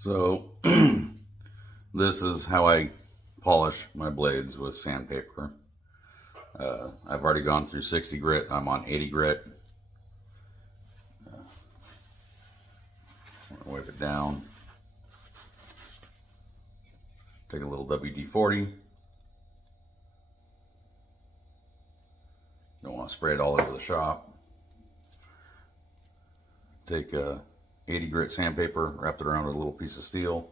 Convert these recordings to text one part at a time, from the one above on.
So this is how I polish my blades with sandpaper. I've already gone through 60 grit. I'm on 80 grit. Wipe it down. Take a little WD-40. Don't want to spray it all over the shop. Take 80 grit sandpaper, wrap it around with a little piece of steel.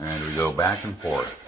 And we go back and forth.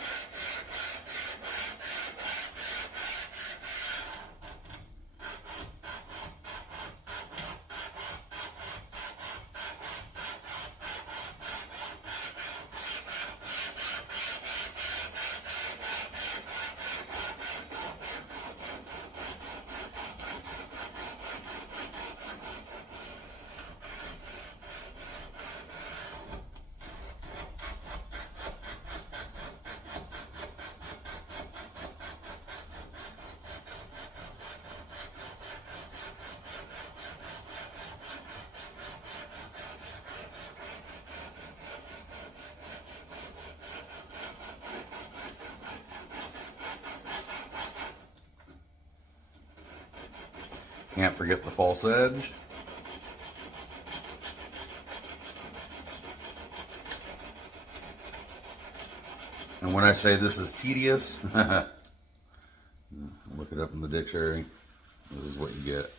Can't forget the false edge. And when I say this is tedious, look it up in the dictionary. This is what you get.